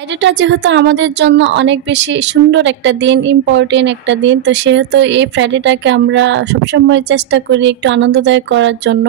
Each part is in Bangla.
ফ্রাইডেটা যেহেতু আমাদের জন্য অনেক বেশি সুন্দর একটা দিন, ইম্পর্টেন্ট একটা দিন, তো সেহেতু এই ফ্রাইডেটাকে আমরা সবসময় চেষ্টা করি একটু আনন্দদায়ক করার জন্য।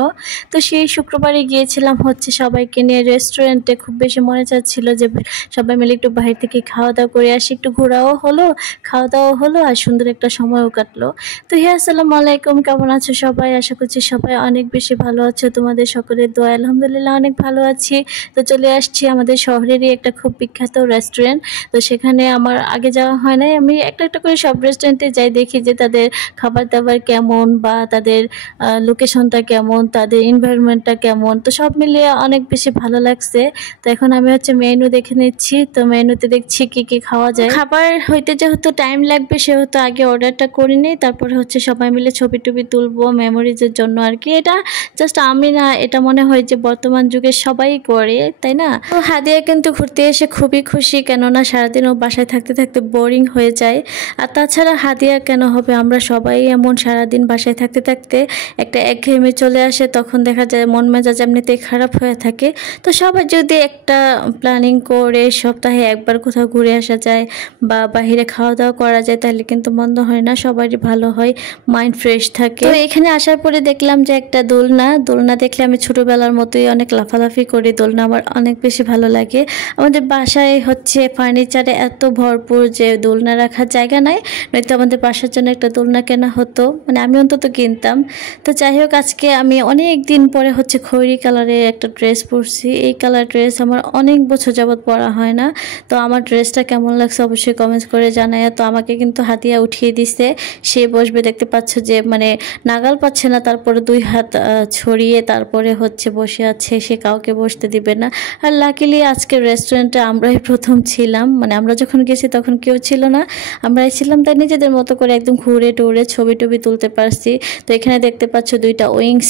তো সেই শুক্রবারে গিয়েছিলাম হচ্ছে সবাইকে নিয়ে রেস্টুরেন্টে। খুব বেশি মনে চাচ্ছিল যে সবাই মিলে একটু বাইরে থেকে খাওয়া দাওয়া করে আসি, একটু ঘোরাও হলো, খাওয়া দাওয়া হলো, আর সুন্দর একটা সময়ও কাটলো। তো হ্যাঁ, আসসালামু আলাইকুম, কেমন আছো সবাই? আশা করছি সবাই অনেক বেশি ভালো আছো। তোমাদের সকলের দোয়া আলহামদুলিল্লাহ অনেক ভালো আছি। তো চলে আসছি আমাদের শহরেরই একটা খুব বিখ্যাত রেস্টুরেন্ট। তো সেখানে আমার আগে যাওয়া হয় নাই। আমি একটা একটা করে সব রেস্টুরেন্টে যাই, দেখি যে তাদের খাবার দাবার কেমন, বা তাদের লোকেশনটা কেমন, তাদের এনভায়রনমেন্টটা কেমন। তো সব মিলিয়ে অনেক বেশি ভালো লাগছে। তো এখন আমি হচ্ছে মেনু দেখে নিচ্ছি। তো মেনুতে দেখছি কি কি খাওয়া যায়। খাবার হইতে যেহেতু টাইম লাগবে সেহেতু আগে অর্ডারটা করে নিই, তারপরে হচ্ছে সবাই মিলে ছবি টবি তুলবো মেমোরিজের জন্য আর কি। এটা জাস্ট আমি না, এটা মনে হয় যে বর্তমান যুগে সবাই করে, তাই না? তো হাদিয়া কিন্তু ঘুরতে এসে খুবই খুশি, কেননা সারাদিন ও বাসায় থাকতে থাকতে বোরিং হয়ে যায়। আর তাছাড়া হাদিয়া কেন হবে, আমরা সবাই এমন সারাদিন বাসায় থাকতে থাকতে একটা একঘেয়েমি চলে আসে, তখন দেখা যায় মন মেজাজ এমনিতেই খারাপ হয়ে থাকে। তো সবাই যদি একটা প্ল্যানিং করে সপ্তাহে একবার কোথাও ঘুরে আসা যায় বা বাহিরে খাওয়া দাওয়া করা যায়, তাহলে কিন্তু মন্দ হয় না, সবারই ভালো হয়, মাইন্ড ফ্রেশ থাকে। তো এখানে আসার পরে দেখলাম যে একটা দোলনা দোলনা দেখলে আমি ছোটবেলার মতোই অনেক লাফালাফি করি। দোলনা আমার অনেক বেশি ভালো লাগে। আমাদের বাসায় হচ্ছে ফার্নিচারে এত ভরপুর যে দোলনা রাখার জায়গা নাই, নয়তো আমাদের বাসার জন্য একটা দোলনা কেনা হতো, মানে আমি অন্তত কিনতাম। তো যাই হোক, আজকে আমি অনেক দিন পরে হচ্ছে খয়েরি কালারের একটা ড্রেস পরছি। এই কালার ড্রেস আমার অনেক বছর যাবৎ পরা হয় না। তো আমার ড্রেসটা কেমন লাগছে অবশ্যই কমেন্টস করে জানায়। তো আমাকে কিন্তু হাতিয়া উঠিয়ে দিছে, সে বসবে। দেখতে পাচ্ছ যে মানে নাগাল পাচ্ছে না, তারপরে দুই হাত ছড়িয়ে তারপরে হচ্ছে বসে আছে, সে কাউকে বসতে দিবে না। আর লাকিলি আজকে রেস্টুরেন্টে আমরাই প্রথম ছিলাম, মানে আমরা যখন গেছি তখন কেউ ছিল না, আমরাই ছিলাম। তাই নিজেদের মতো করে একদম ঘুরে টুরে ছবি টবি তুলতে পারছি। তো এখানে দেখতে পাচ্ছ দুইটা উইংস,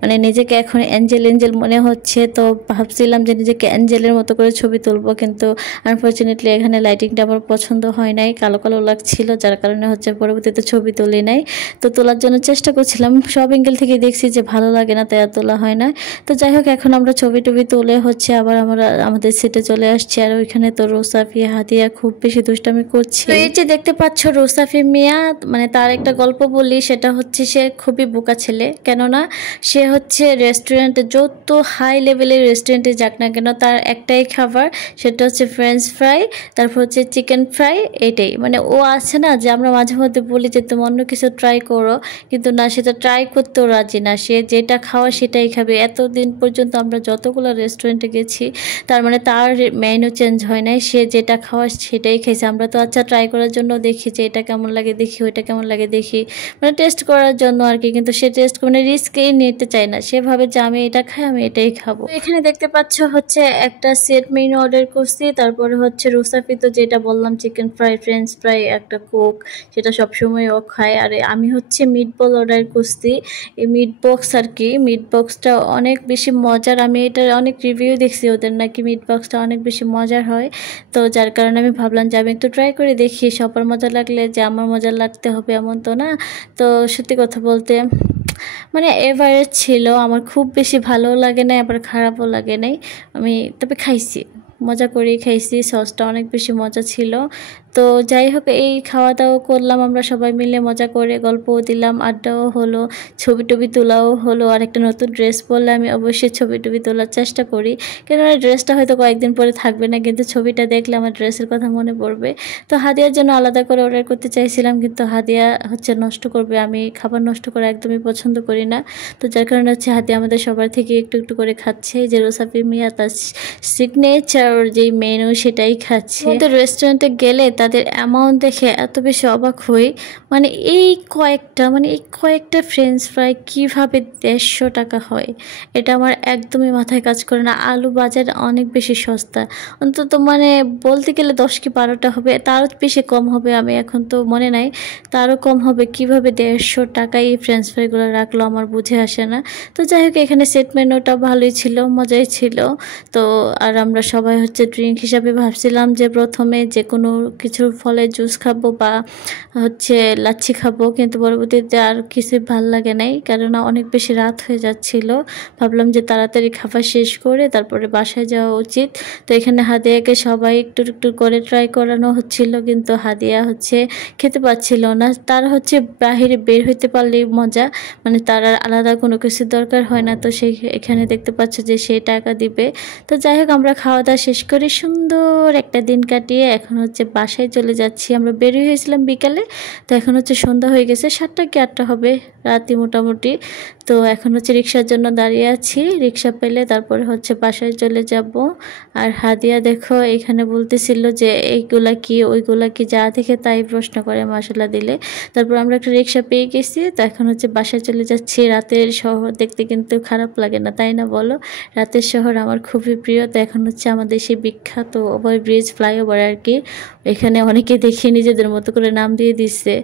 মানে নিজেকে এখন অ্যাঞ্জেল অ্যাঞ্জেল মনে হচ্ছে। তো ভাবছিলাম যে নিজেকে অ্যাঞ্জেলের মতো করে ছবি তুলবো, কিন্তু আনফর্চুনেটলি এখানে লাইটিংটা আমার পছন্দ হয় নাই, কালো কালো লাগছিল, যার কারণে হচ্ছে পরবর্তীতে ছবি তুলি নাই। তো তোলার জন্য চেষ্টা করছিলাম, সব অ্যাঙ্গেল থেকে দেখছি যে ভালো লাগে না, তাই আর তোলা হয় না। তো যাই হোক, এখন আমরা ছবি টবি তুলে হচ্ছে আবার আমরা আমাদের সিটে চলে আসছি। আর ওইখানে তো রোসাফি হাদিয়া খুব বেশি দুষ্টামি করছে। তো এই যে দেখতে পাচ্ছ রোসাফি মিয়া, মানে তার একটা গল্প বলি, সেটা হচ্ছে সে খুবই বোকা ছেলে। কেননা সে হচ্ছে রেস্টুরেন্টে, যত হাই লেভেলের রেস্টুরেন্টে যাক না কেন, তার একটাই খাবার, সেটা হচ্ছে ফ্রেঞ্চ ফ্রাই, তারপর হচ্ছে চিকেন ফ্রাই। এটাই মানে ও আছে না, যে আমরা মাঝে মধ্যে বলি যে তুমি অন্য কিছু ট্রাই করো, কিন্তু না, সেটা ট্রাই করতেও রাজি না। সে যেটা খাওয়া সেটাই খাবে। এতদিন পর্যন্ত আমরা যতগুলো রেস্টুরেন্টে গেছি, তার মানে তার মেনু চেঞ্জ হয় নাই, সে যেটা খাওয়া সেটাই খাইছে। আমরা তো আচ্ছা ট্রাই করার জন্য দেখি যে এটা কেমন লাগে দেখি, ওইটা কেমন লাগে দেখি, মানে টেস্ট করার জন্য আর কি। কিন্তু সে টেস্ট মানে রিস্কই নিতে চায় না, সে ভাবে যে আমি এটা খাই, আমি এটাই খাবো। এখানে দেখতে পাচ্ছ হচ্ছে একটা সেট মেনু অর্ডার করছি, তারপরে হচ্ছে রুসাফি তো যেটা বললাম চিকেন ফ্রাই, ফ্রেঞ্চ ফ্রাই, একটা কোক, সেটা সবসময় ও খায়। আর আমি হচ্ছে মিট বল অর্ডার করছি, এই মিট বক্স আর কি। মিট বক্সটা অনেক বেশি মজার, আমি এটার অনেক রিভিউ দেখছি, ওদের নাকি মিট বক্সটা অনেক বেশি মজার হয়। তো যার কারণে আমি ভাবলাম যে আমি একটু ট্রাই করে দেখি, সবার মজা লাগলে যে আমার মজা লাগতে হবে এমন তো না। তো সত্যি কথা বলতে মানে এভারেজ ছিল, আমার খুব বেশি ভালোও লাগে নাই আবার খারাপও লাগে নাই। আমি তবে খাইছি, মজা করেই খাইছি, সসটা অনেক বেশি মজা ছিল। তো যাই হোক, এই খাওয়া দাওয়া করলাম আমরা সবাই মিলে মজা করে, গল্পও দিলাম, আড্ডাও হলো, ছবি টবি তোলাও হলো। আর একটা নতুন ড্রেস পরলে আমি অবশ্যই ছবি টবি তোলার চেষ্টা করি, কেননা ড্রেসটা হয়তো কয়েকদিন পরে থাকবে না, কিন্তু ছবিটা দেখলে আমার ড্রেসের কথা মনে পড়বে। তো হাদিয়ার জন্য আলাদা করে অর্ডার করতে চাইছিলাম, কিন্তু হাদিয়া হচ্ছে নষ্ট করবে, আমি খাবার নষ্ট করা একদমই পছন্দ করি না। তো যার কারণে হচ্ছে হাদিয়া আমাদের সবার থেকে একটু একটু করে খাচ্ছে। যে রোসাফি মিয়া তার সিগনেচার যেই মেনু সেটাই খাচ্ছে। তো রেস্টুরেন্টে গেলে তাদের অ্যামাউন্ট দেখে এত বেশি অবাক হই, মানে এই কয়েকটা ফ্রেঞ্চ ফ্রাই কীভাবে 150 টাকা হয়, এটা আমার একদমই মাথায় কাজ করে না। আলু বাজার অনেক বেশি সস্তা, অন্তত মানে বলতে গেলে 10 কি 12টা হবে, তারও বেশি কম হবে, আমি এখন তো মনে নাই, তারও কম হবে। কিভাবে 150 টাকায় এই ফ্রেঞ্চ ফ্রাইগুলো রাখলো আমার বুঝে আসে না। তো যাই হোক, এখানে সেট মেনুটা ভালোই ছিল, মজাই ছিল। তো আর আমরা সবাই হচ্ছে ড্রিঙ্ক হিসাবে ভাবছিলাম যে প্রথমে যে কোনো কিছু কিছু ফলের জুস খাবো বা হচ্ছে লাচ্ছি খাবো, কিন্তু পরবর্তীতে আর কিছুই ভাল লাগে নাই, কেননা অনেক বেশি রাত হয়ে যাচ্ছিল। ভাবলাম যে তাড়াতাড়ি খাবার শেষ করে তারপরে বাসায় যাওয়া উচিত। তো এখানে হাদিয়াকে সবাই একটু একটু করে ট্রাই করানো হচ্ছিল, কিন্তু হাদিয়া হচ্ছে খেতে পাচ্ছিল না। তার হচ্ছে বাহিরে বের হইতে পারলেই মজা, মানে তার আর আলাদা কোনো কিছু দরকার হয় না। তো সেই এখানে দেখতে পাচ্ছ যে সে টাকা দিবে। তো যাই হোক, আমরা খাওয়া দাওয়া শেষ করে সুন্দর একটা দিন কাটিয়ে এখন হচ্ছে বাসায় চলে যাচ্ছি। আমরা বেরিয়ে হয়েছিলাম বিকালে, তো এখন হচ্ছে সন্ধ্যা হয়ে গেছে, 7টা কি 8টা হবে রাতে মোটামুটি। তো এখন হচ্ছে রিক্সার জন্য দাঁড়িয়ে আছি, রিক্সা পেলে তারপরে হচ্ছে বাসায় চলে যাব। আর হাদিয়া দেখো এখানে বলতেছিল যে এইগুলা কি ওইগুলা কি, যা দেখে তাই প্রশ্ন করে মশলা দিলে। তারপর আমরা একটা রিক্সা পেয়ে গেছি, তো এখন হচ্ছে বাসায় চলে যাচ্ছি। রাতের শহর দেখতে কিন্তু খারাপ লাগে না, তাই না বলো? রাতের শহর আমার খুবই প্রিয়। তো এখন হচ্ছে আমাদের সেই বিখ্যাত ওভারব্রিজ, ফ্লাইওভার আর কি, এখানে অনেকে দেখি নিজেদের মতো করে নাম দিয়ে দিচ্ছে।